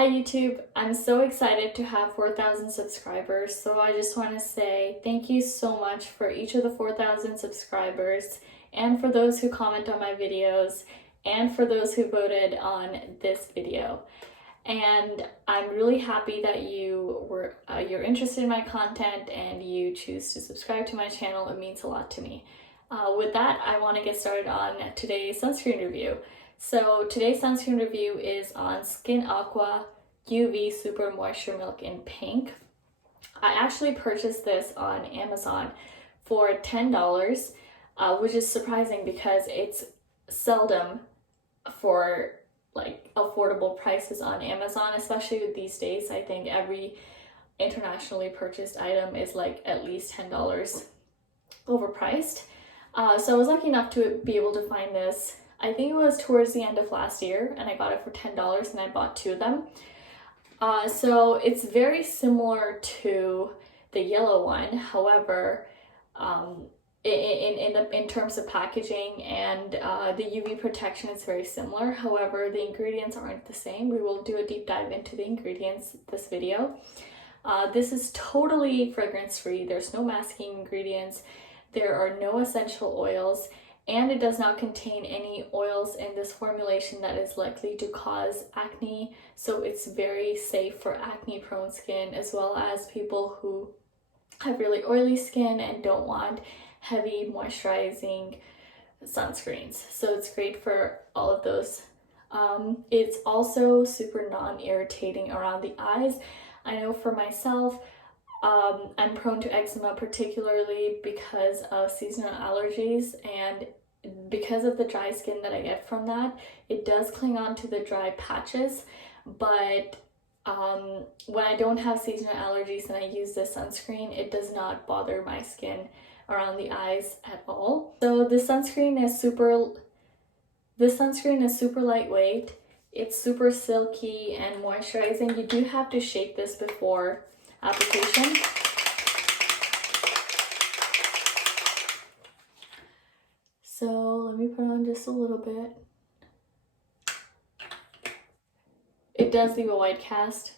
Hi YouTube, I'm so excited to have 4,000 subscribers, so I just want to say thank you so much for each of the 4,000 subscribers and for those who comment on my videos and for those who voted on this video. And I'm really happy that you're interested in my content and you choose to subscribe to my channel. It means a lot to me. With that, I want to get started on today's sunscreen review. So today's sunscreen review is on Skin Aqua UV Super Moisture Milk in pink. I actually purchased this on Amazon for $10, which is surprising because it's seldom for like affordable prices on Amazon, especially these days. I think every internationally purchased item is like at least $10 overpriced. So I was lucky enough to be able to find this. I think it was towards the end of last year and I got it for $10 and I bought two of them. So it's very similar to the yellow one. However, in terms of packaging and the UV protection is very similar. However, the ingredients aren't the same. We will do a deep dive into the ingredients this video. This is totally fragrance free. There's no masking ingredients. There are no essential oils, and it does not contain any oils in this formulation that is likely to cause acne. So it's very safe for acne prone skin as well as people who have really oily skin and don't want heavy moisturizing sunscreens. So it's great for all of those. It's also super non-irritating around the eyes. I know for myself, I'm prone to eczema particularly because of seasonal allergies, and because of the dry skin that I get from that, it does cling on to the dry patches. But when I don't have seasonal allergies and I use this sunscreen, it does not bother my skin around the eyes at all. So this sunscreen is super lightweight. It's super silky and moisturizing. You do have to shake this before application. So let me put on just a little bit. It does leave a white cast.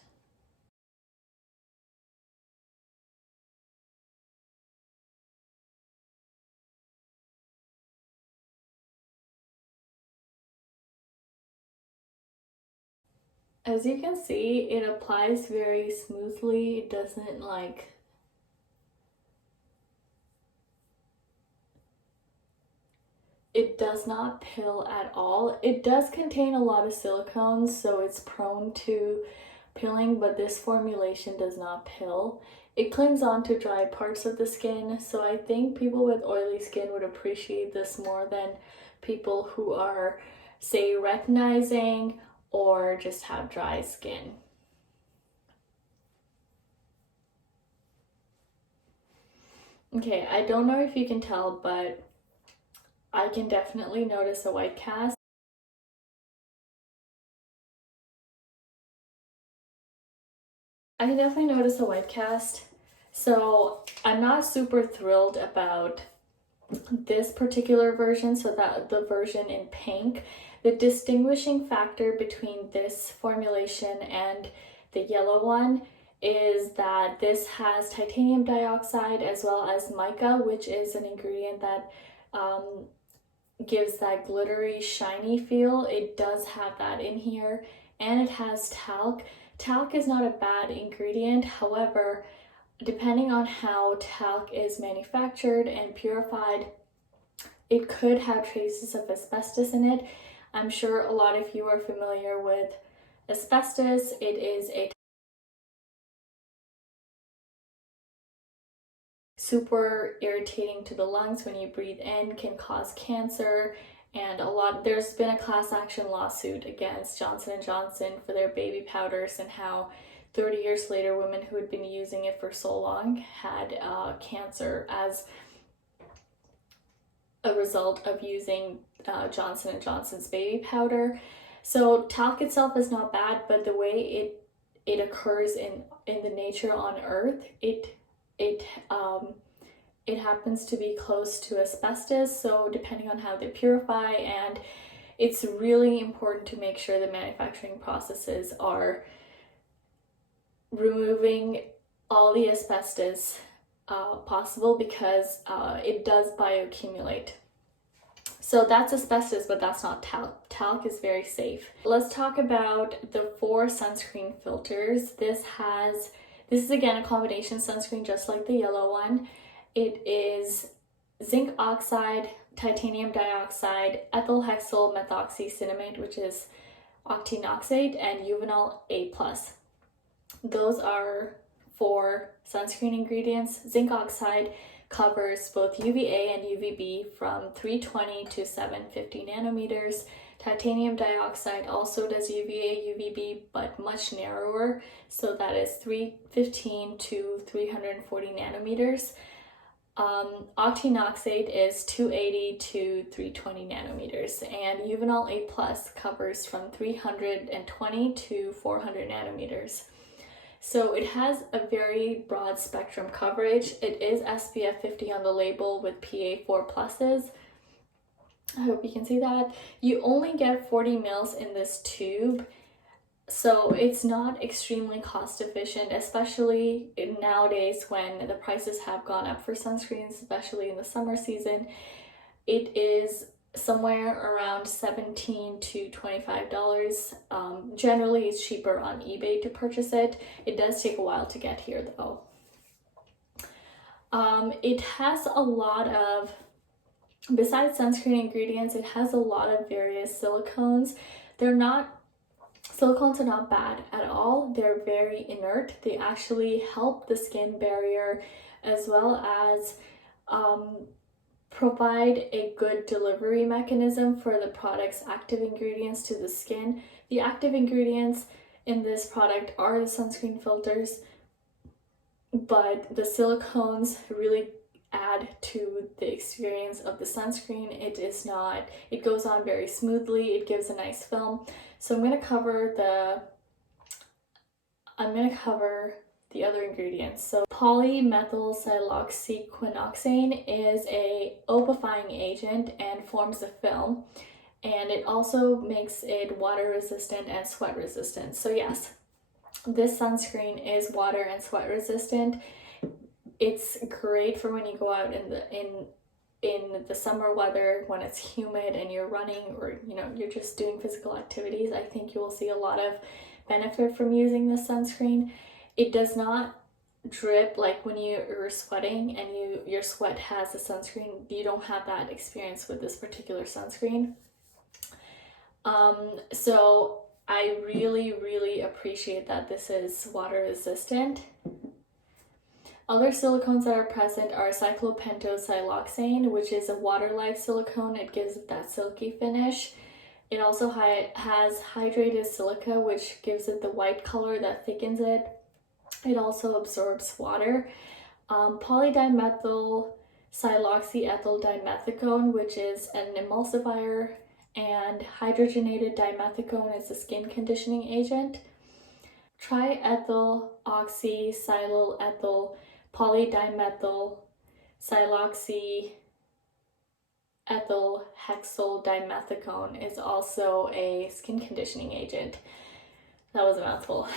As you can see, it applies very smoothly. It doesn't it does not pill at all. It does contain a lot of silicones, so it's prone to pilling, but this formulation does not pill. It clings on to dry parts of the skin, so I think people with oily skin would appreciate this more than people who are, say, retinizing or just have dry skin. Okay, I don't know if you can tell, but I can definitely notice a white cast. I can definitely notice a white cast. So I'm not super thrilled about this particular version, so that the version in pink. The distinguishing factor between this formulation and the yellow one is that this has titanium dioxide as well as mica, which is an ingredient that gives that glittery, shiny feel. It does have that in here, and it has talc. Talc is not a bad ingredient. However, depending on how talc is manufactured and purified, it could have traces of asbestos in it. I'm sure a lot of you are familiar with asbestos. It is a super irritating to the lungs when you breathe in, can cause cancer, and there's been a class action lawsuit against Johnson & Johnson for their baby powders and how 30 years later women who had been using it for so long had cancer as a result of using Johnson & Johnson's baby powder. So talc itself is not bad, but the way it occurs in the nature on Earth, it happens to be close to asbestos. So depending on how they purify, and it's really important to make sure the manufacturing processes are removing all the asbestos possible, because it does bioaccumulate. So that's asbestos, but that's not talc. Talc is very safe. Let's talk about the 4 sunscreen filters. This is again a combination sunscreen, just like the yellow one. It is zinc oxide, titanium dioxide, ethyl hexyl methoxycinnamate, which is octinoxate, and eugenol A+. Those are 4 sunscreen ingredients. Zinc oxide covers both UVA and UVB from 320 to 750 nanometers. Titanium dioxide also does UVA, UVB, but much narrower, so that is 315 to 340 nanometers. Octinoxate is 280 to 320 nanometers, and eugenol A+ covers from 320 to 400 nanometers. So it has a very broad spectrum coverage. It is SPF 50 on the label with PA4+. I hope you can see that. You only get 40 mils in this tube, so it's not extremely cost efficient, especially nowadays when the prices have gone up for sunscreens, especially in the summer season. It is somewhere around $17 to $25. Generally, it's cheaper on eBay to purchase it. It does take a while to get here though. It has a lot of, besides sunscreen ingredients, it has a lot of various silicones. Silicones are not bad at all. They're very inert. They actually help the skin barrier, as well as provide a good delivery mechanism for the product's active ingredients to the skin. The active ingredients in this product are the sunscreen filters, but the silicones really add to the experience of the sunscreen. It goes on very smoothly. It gives a nice film. So I'm going to cover the other ingredients. So polymethylsiloxyquinoxane is a opifying agent and forms a film, and it also makes it water resistant and sweat resistant. So yes, this sunscreen is water and sweat resistant. It's great for when you go out in the summer weather, when it's humid and you're running, or you're just doing physical activities. I think you will see a lot of benefit from using this sunscreen. It does not drip like when you're sweating and your sweat has a sunscreen. You don't have that experience with this particular sunscreen. So I really appreciate that this is water resistant. Other silicones that are present are cyclopentosiloxane, which is a water-like silicone. It gives it that silky finish. It also has hydrated silica, which gives it the white color that thickens it. It also absorbs water. Polydimethyl dimethicone, which is an emulsifier, and hydrogenated dimethicone is a skin conditioning agent. Triethyloxysilylethyl polydimethyl siloxyethyl hexyl dimethicone is also a skin conditioning agent. That was a mouthful.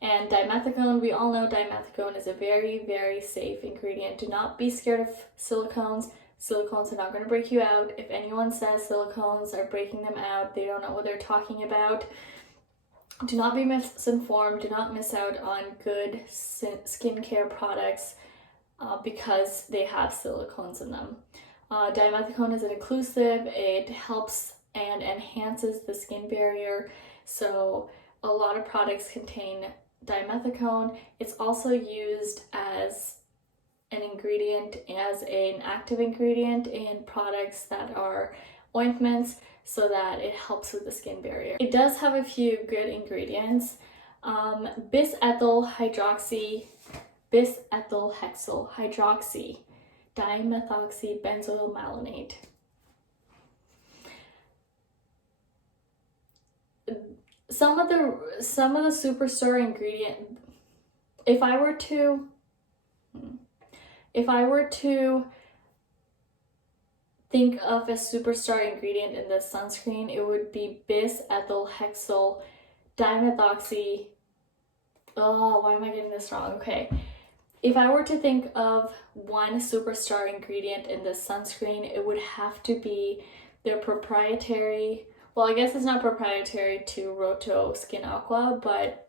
And dimethicone, we all know dimethicone is a very safe ingredient. Do not be scared of silicones. Silicones are not going to break you out. If anyone says silicones are breaking them out, they don't know what they're talking about. Do not be misinformed. Do not miss out on good skincare products because they have silicones in them. Dimethicone is an inclusive. It helps and enhances the skin barrier. So a lot of products contain dimethicone. It's also used as an ingredient, as an active ingredient in products that are ointments, so that it helps with the skin barrier. It does have a few good ingredients. Bis-ethyl hexyl hydroxy dimethoxybenzoyl malonate. Some of the superstar ingredient, if I were to think of a superstar ingredient in this sunscreen, it would be bis-ethyl hexyl dimethoxybenzoyl Oh, why am I getting this wrong? Okay. If I were to think of one superstar ingredient in this sunscreen, it would have to be their proprietary, well, I guess it's not proprietary to Rohto Skin Aqua, but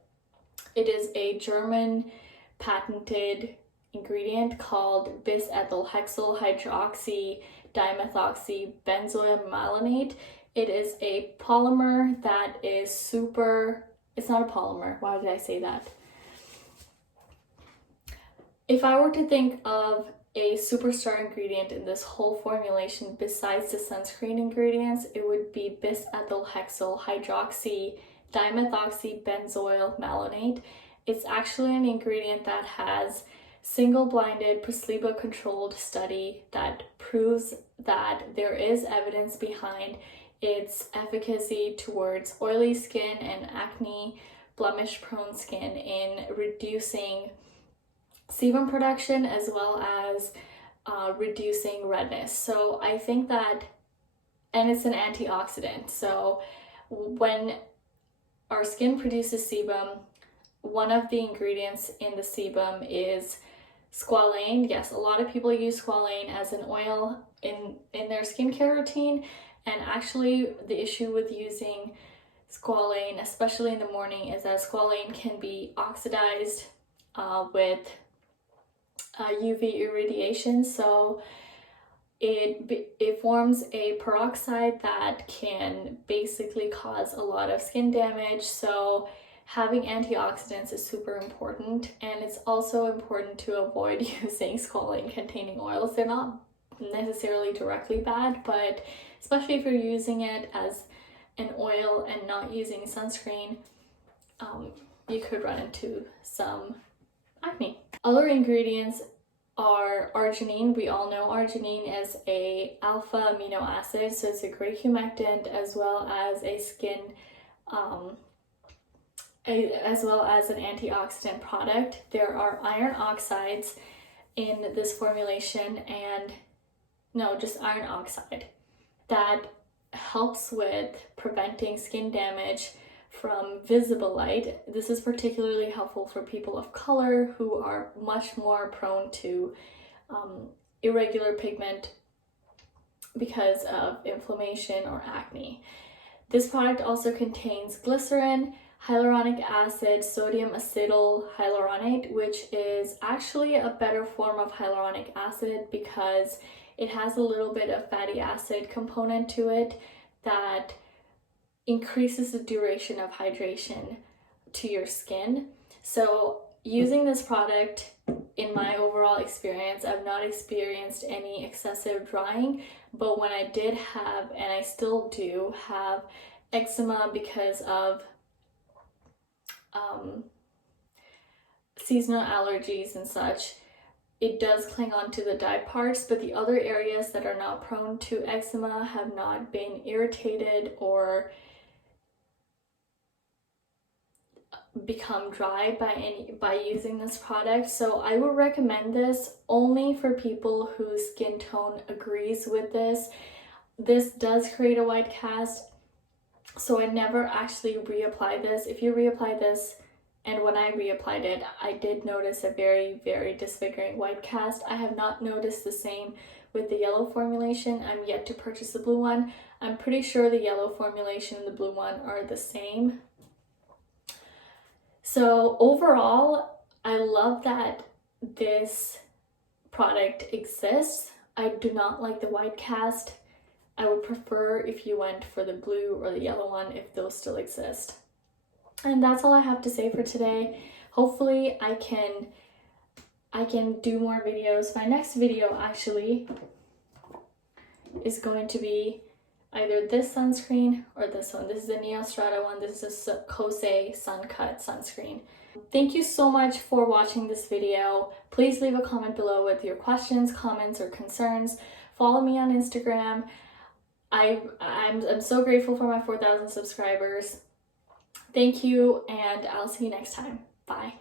it is a German patented ingredient called bis-ethyl hexyl hydroxy dimethoxy benzoyl malonate. It is a polymer that is super, it's not a polymer, why did I say that? If I were to think of a superstar ingredient in this whole formulation besides the sunscreen ingredients, it would be bis-ethyl hexyl hydroxy dimethoxy benzoyl malonate. It's actually an ingredient that has single-blinded placebo-controlled study that proves that there is evidence behind its efficacy towards oily skin and acne, blemish-prone skin in reducing sebum production as well as reducing redness. So I think that, and it's an antioxidant. So when our skin produces sebum, one of the ingredients in the sebum is squalane. Yes, a lot of people use squalane as an oil in their skincare routine, and actually the issue with using squalane, especially in the morning, is that squalane can be oxidized with UV irradiation, so it forms a peroxide that can basically cause a lot of skin damage. So having antioxidants is super important, and it's also important to avoid using squalane containing oils. They're not necessarily directly bad, but especially if you're using it as an oil and not using sunscreen, you could run into some acne. Other ingredients are arginine. We all know arginine is a alpha amino acid, so it's a great humectant as well as a skin as well as an antioxidant product. There are iron oxides in this formulation, and no, just iron oxide, that helps with preventing skin damage from visible light. This is particularly helpful for people of color who are much more prone to irregular pigment because of inflammation or acne. This product also contains glycerin, hyaluronic acid, sodium acetyl hyaluronate, which is actually a better form of hyaluronic acid because it has a little bit of fatty acid component to it that increases the duration of hydration to your skin. So using this product, in my overall experience, I've not experienced any excessive drying, but when I did have, and I still do have, eczema because of seasonal allergies and such, it does cling on to the dye parts, but the other areas that are not prone to eczema have not been irritated or become dry by using this product. So I would recommend this only for people whose skin tone agrees with this. This does create a white cast, so I never actually reapply this. If you reapply this, and when I reapplied it, I did notice a very, very disfiguring white cast. I have not noticed the same with the yellow formulation. I'm yet to purchase the blue one. I'm pretty sure the yellow formulation and the blue one are the same. So overall, I love that this product exists. I do not like the white cast. I would prefer if you went for the blue or the yellow one if those still exist. And that's all I have to say for today. Hopefully I can do more videos. My next video actually is going to be either this sunscreen or this one. This is the Neostrata one. This is a Kosei Sun Cut sunscreen. Thank you so much for watching this video. Please leave a comment below with your questions, comments, or concerns. Follow me on Instagram. I'm so grateful for my 4,000 subscribers. Thank you, and I'll see you next time. Bye.